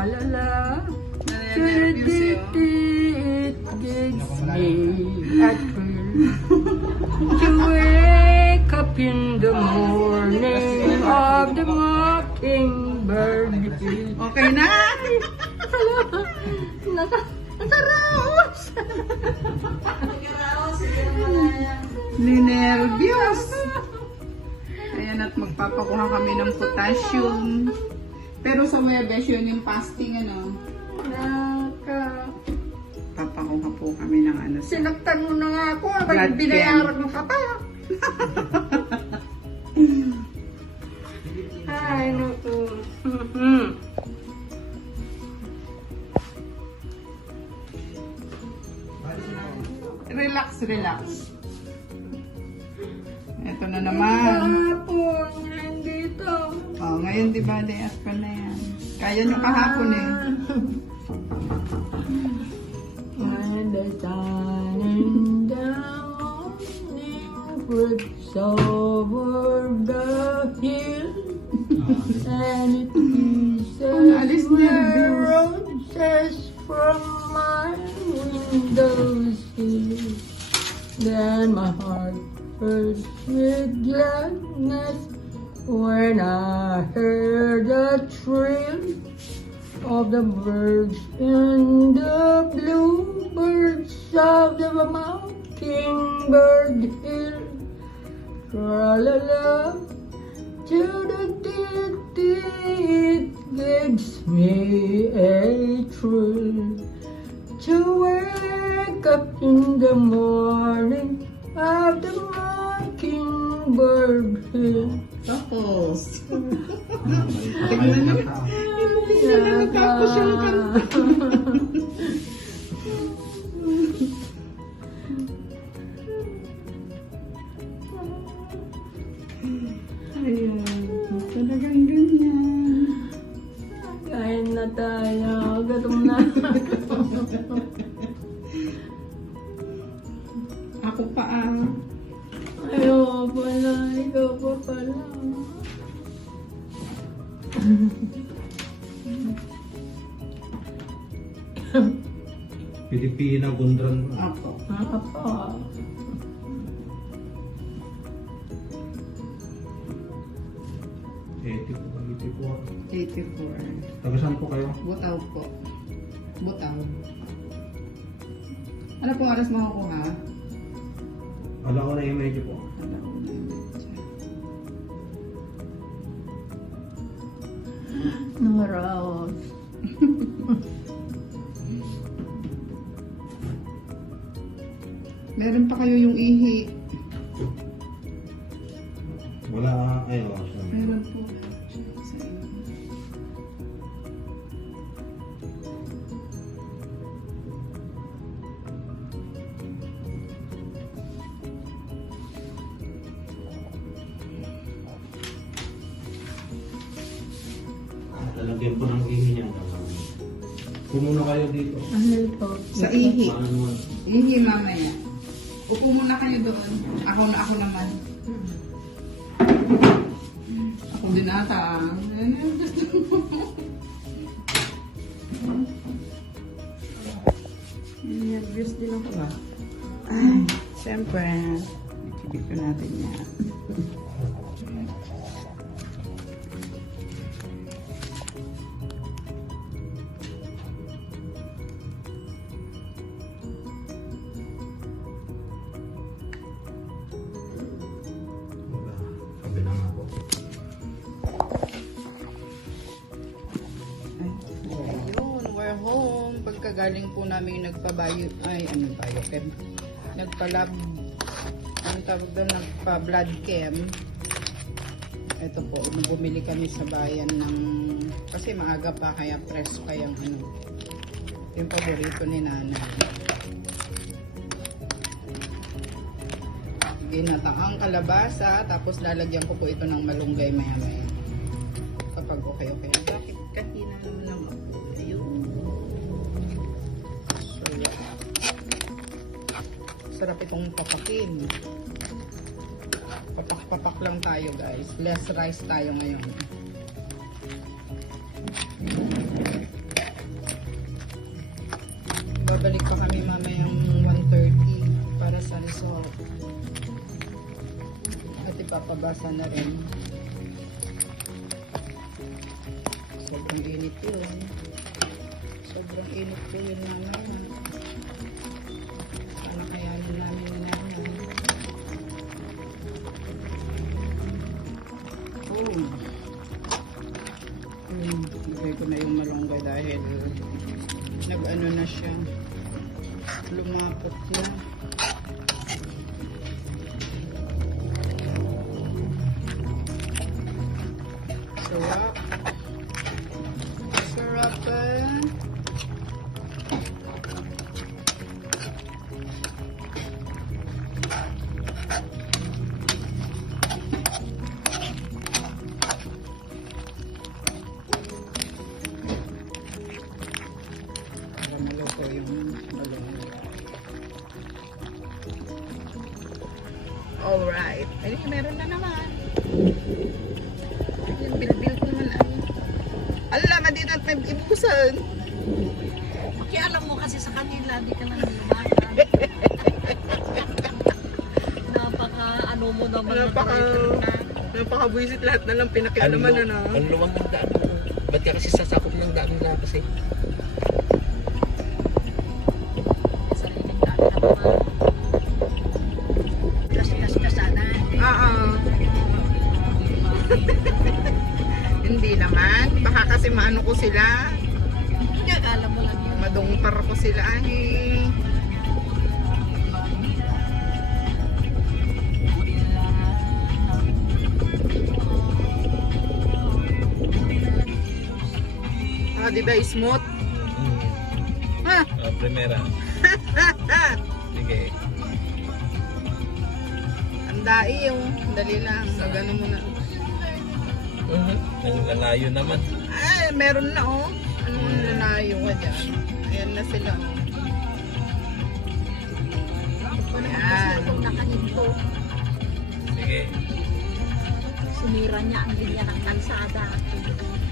Tra-la-la. Nare-nervous yun. It gives me a thrill to wake up in the morning of the mockingbird. Okay na? Nakaraos! Ninervyos. Ayan, at magpapakuha kami ng potassium. Pero sa Webes, yun yung fasting, ano? Papakuha po kami ng ano. Sinaktan mo na nga ako. Blood Binayaran mo ka pa. Ay, naku. Relax, relax. Ito na naman. Kahapon, nandito. Oh, ngayon diba, day after na yan. Kaya nyo kahapon eh. When the sun in the morning creeps over the hill and it alis kisses niya. the roses from my windowsill, then my heart burst with gladness when I heard the trill of the birds and the bluebirds of the mockingbird hill. Tra-la-la, to the ditty, it gives me a thrill to wake up in the morning of the mockingbird hill. Tapos. Tignan nyo. Hindi na natapos yung kanta. Ayan. Talagang ganyan. Kain na tayo. Gutom na. Ako pa ah. Ayaw pala. Ikaw pa pala. Pilipina, Gundran. Ako. Apa. 84. Taga saan po kayo? Butaw po. Butaw. Ano pong oras makukuha? Wala ko na yung medyo po. Naraos. Meron pa kayo yung ihi. Wala, ay, wala siya. Meron po. Talagyan po ng ihi niya. Pumuna kayo dito. Ano ito? Sa ihi. Paano naman? Ihi mamaya. Upo muna kayo doon. Ako naman. Ako din ata. Nervous din ako ba? Ay, siyempre. Ikibig ko natin yan. Sabi na nga po. Ayun, we're home. Pagkagaling po namin nagpa-bio, biochem. Nagpa-lab, ang tawag doon, nagpa-blood chem. Ito po, bumili kami sa bayan ng, kasi maaga pa, kaya fresh pa yung yung paborito ni nanay. Ginataang kalabasa, tapos lalagyan ko po ito ng malunggay maya-maya. Kapag okay. Bakit kahina naman ng ako? Ayun. So, yeah. Sarap itong papakin. Papak-papak lang tayo, guys. Less rice tayo ngayon. mapapabasa na rin. Sobrang init yun. Sobrang init po yun namin. Sana kayanin namin na oh. Lagay ko na yung malunggay dahil nag-ano na siya. Lumapot na. Sarap. Sarapan. Para maluto yung malunggay. Alright. Ay, meron na naman. Yung bilbil ko naman ay. Alam, hindi natin ibusan. Pakialam mo kasi sa kanila, di ka lang lumakan. Napaka mo naman. Napaka-buisit lahat na lang pinakialaman na. Ang luwang ng daan mo. Ba't ka kasi sasakop ng daan nila kasi? Sariling daan ka naman. Kas ka sana. Hindi naman. Baka kasi maano ko sila. Hindi, alam mo lang yun. Madungtar ko sila eh. Di ba smooth? Ha? Primera. Sige. Ang dai yung dali lang. Gagano mo na. Ang lalayo naman. Ay, meron na oh. Anong lalayo ka dyan? Ayan na sila oh. Ayan. Itong nakahinto, Sige. sinira niya ang linya ng kalsada.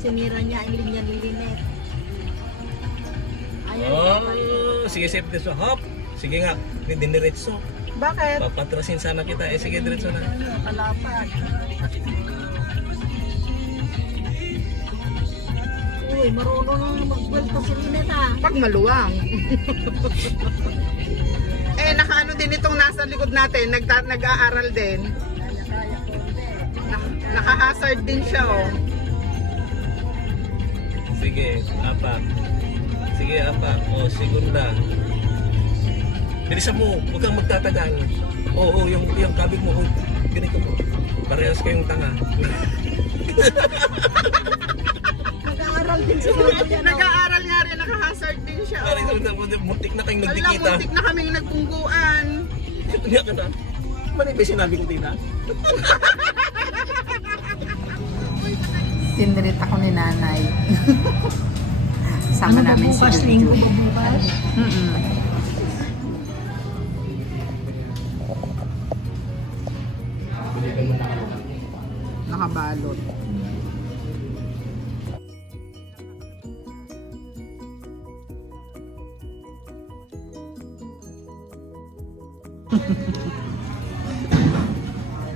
Sinira niya ang linya ni Lynette. Ayaw niya pa rin. Oh, sige, safe this one. Hop. Sige nga, diniretso. Bakit? Papatrasin sana kita. Eh, sige, diretso na. Palapag. Uy, marunong na magkwelta si Lynette ah. Pag maluwang. Eh, nakaano din itong nasa likod natin. Nag-aaral din. Kaya ko hindi. Naka-hazard din siya oh. Sige, apak. Sige, apak. O, segunda. Bilisan mo. Huwag kang magtatagal. Oo, yung kabig mo. Ganito mo. Parehas kayong tanga. Nag-aaral din si Mama yan. Nag-aaral nga rin. Naka-hazard din siya oh. Muntik na kayong Alam, nagdikita. muntik na kaming nagpungguan. Ito niya ka na. Mali ba sinabi ko, Tina? Sindirit ako ni nanay. Sama namin si bukas? Jojo. Linggo ba bukas? Nakabalot.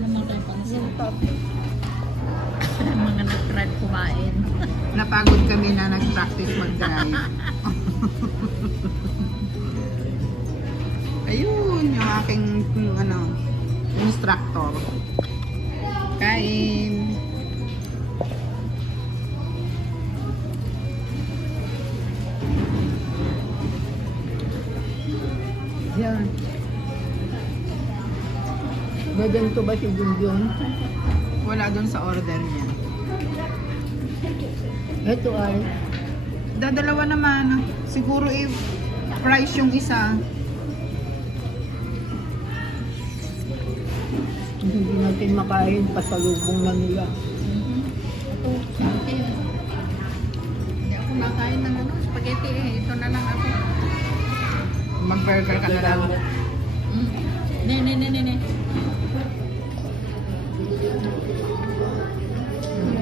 Naman kayo pang sintop. Mga nag-try kumain. Napagod kami na nag-practice mag-drive. Ayun, yung aking instructor. Kain. Yan. Gaganto ba si Junjun? Wala doon sa order niya. Ito ay Dadalawa naman. Siguro price yung isa. hindi natin makain, pasalubong na nila. Ito, hindi ako makain ng spaghetti eh. Ito na lang ako. Mag-burger ka na lang. Ne.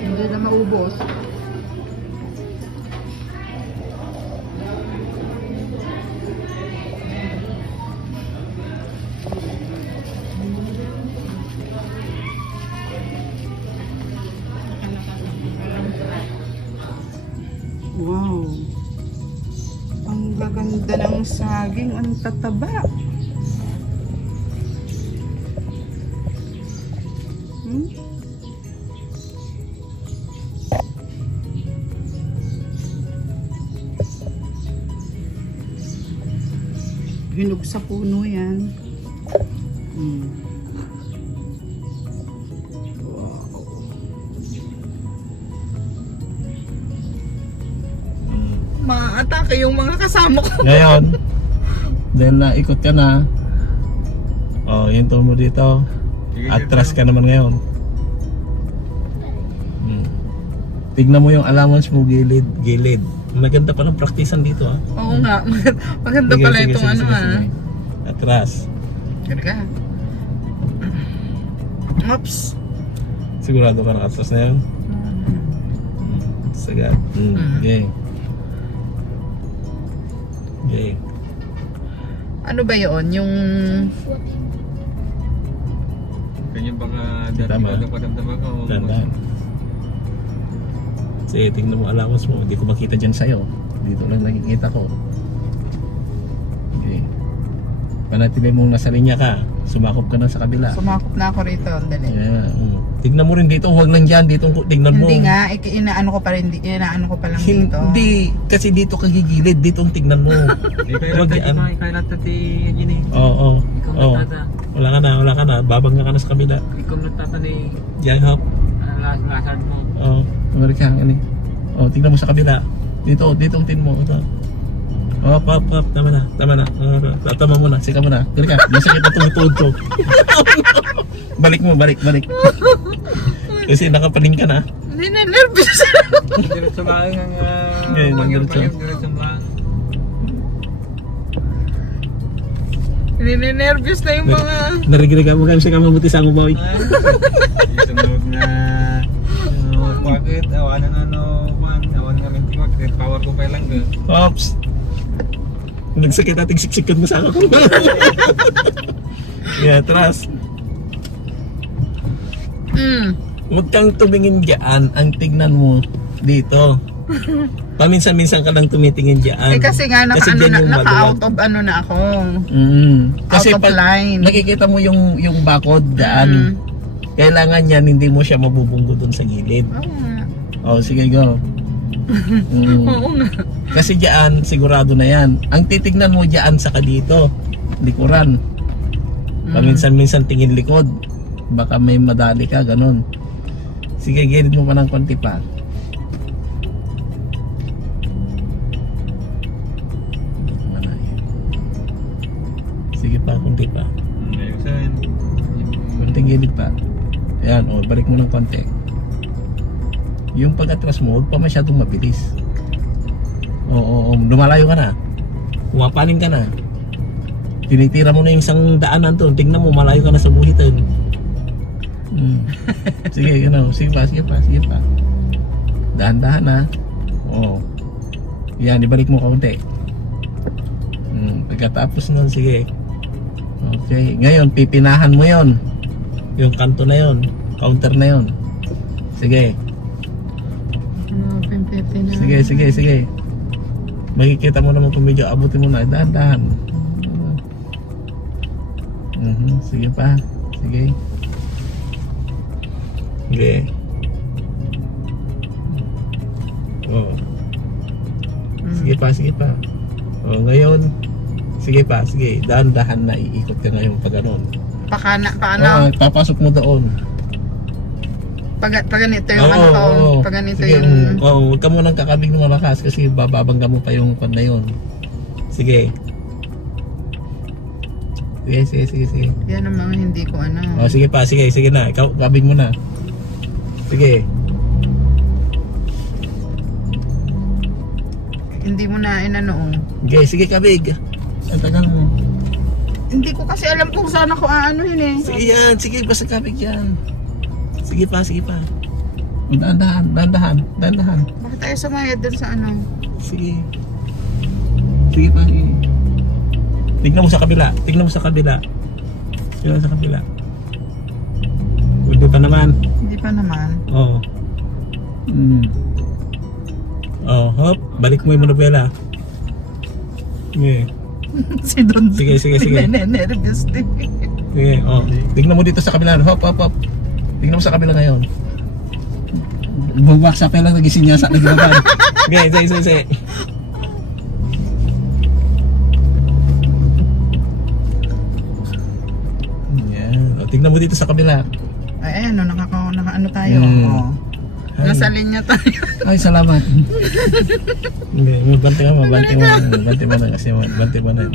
Hindi na maubos. Wow. Ang gaganda ng saging. Ang tataba. Hmm? Hinog sa puno yan. Hmm. Maatake yung mga kasama ko. Ngayon, dahil naikot ka na, oh, yun mo dito. Atras ka naman ngayon. Tignan mo yung allowance mo gilid. Maganda palang praktisan dito ah. Oo nga. Maganda pala itong ano ah. Atras. Karga. Oops. Sigurado ka nakatras na yun? Sagad. Okay. Okay. Ano ba yun? Yung... Kanya baka Tama. dati ko padamdaman ko. Tandaan. Kasi tingnan mo allowance mo. Hindi ko makita dyan sa'yo. Dito lang nakikita ko. Okay. Panatili mong nasa linya ka. Sumakop ka na sa kabila. Sumakop na ako rito. Dali. Yeah. Tignan mo rin dito. Huwag lang dyan. Dito tignan mo. Hindi nga. Inaano ko pa rin. Inaano ko pa lang dito. Hindi. Kasi dito ka gigilid. Dito tignan mo. Huwag yan. Kaya natin ti Gini. Oo. Ikaw Oo. natata. Wala ka na. Babangga ka na sa kabila. Ikaw natata ni Diyan hop. lasad mo. Oo. Amerika ano. Oh, tignan mo sa kabila. Dito tin mo. Ito. Oh, pop. Tama na. Tama mo na. Sika mo na. Dili ka. Masakit na tuhod ko. Balik. Kasi nakapaling ka na. Hindi na nervous. Diretso ba ang Ngayon, mangyar pa diretso. yun? Diretso ba? Hindi na nervous na yung mga... Narigirig mo kasi ka mabuti sa ako boy. Isunog na bakit? Awan na mintiwag. Power ko pa lang ga. Pops. Nagsakit ating siksikan mo sa ako. Yeah, trust. Huwag kang tumingin dyan. Ang tignan mo dito. Paminsan-minsan ka lang tumitingin dyan. kasi nga Kasi dyan yung naka-out maluwag. of ano na ako. Kasi Out of pag line. nakikita mo yung bakod dyan, kailangan yan hindi mo siya mabubunggo dun sa gilid. Oo nga. Oh, sige go. Oo nga. Kasi dyan, sigurado na yan. Ang titignan mo dyan saka dito, likuran. Paminsan-minsan tingin likod. Baka may madali ka, ganun. Sige, gilid mo pa ng konti pa. Sige pa, konti pa. Ayusin. Konting gilid pa. Ayan, o, balik mo ng konti. Yung pag-atras mo, huwag pa masyadong mabilis. Oo, lumalayo ka na. Pumapaling ka na. Tinitira mo na yung isang daanan doon. Tingnan mo, malayo ka na sa buhitan. Sige, sige pa. Dahan-dahan na. Oo. Yan, ibalik mo kaunti. Pagkatapos nun, sige. Okay, ngayon, pipinahan mo yon. Yung kanto na yon. Counter na yon. Sige. Sige. Makikita mo naman kung medyo abutin mo na. Dahan-dahan. Sige pa. Sige. Oh. Sige pa. Oh, ngayon. Sige. Dahan-dahan na iikot ka ngayon pag ganun. Paano? Papasok mo doon. Pag ganito yung ano ko. Pag ganito Sige, yung... huwag ka munang kakabig ng malakas kasi bababangga mo pa yung kwan na yun. Sige. Sige. Yan ang mga hindi ko ano. Oh, sige na. Ikaw, kabig mo na. Sige. Hindi mo na inano. Sige, kabig. Ang tagal mo. Hindi ko kasi alam kung saan ako aanuhin eh. Sige yan, sige, basta kabig yan. Sige pa. Dahan-dahan. Bakit tayo sumayad dun sa ano? Sige pa. Tignan mo sa kabila. Tignan mo sa kabila. Hindi pa naman. Hindi pa naman. Oo. Oh, hop. Balik mo yung manubela. Sige. Si Don. Sige, sige, sige. Nervous din. Sige, oh. Tingnan mo dito sa kabila. Hop, hop, hop. Tingnan mo sa kabila ngayon. Bumagsak lang nagising niya sa naglaban. Sige, sige, sige, sige. Yan. O, tingnan mo dito sa kabila. Ay, ayan, naka-ano tayo. Mm. Oh. Ay. Nasa linya tayo. Ay, salamat. Hindi, mabante mo na kasi mabante mo na.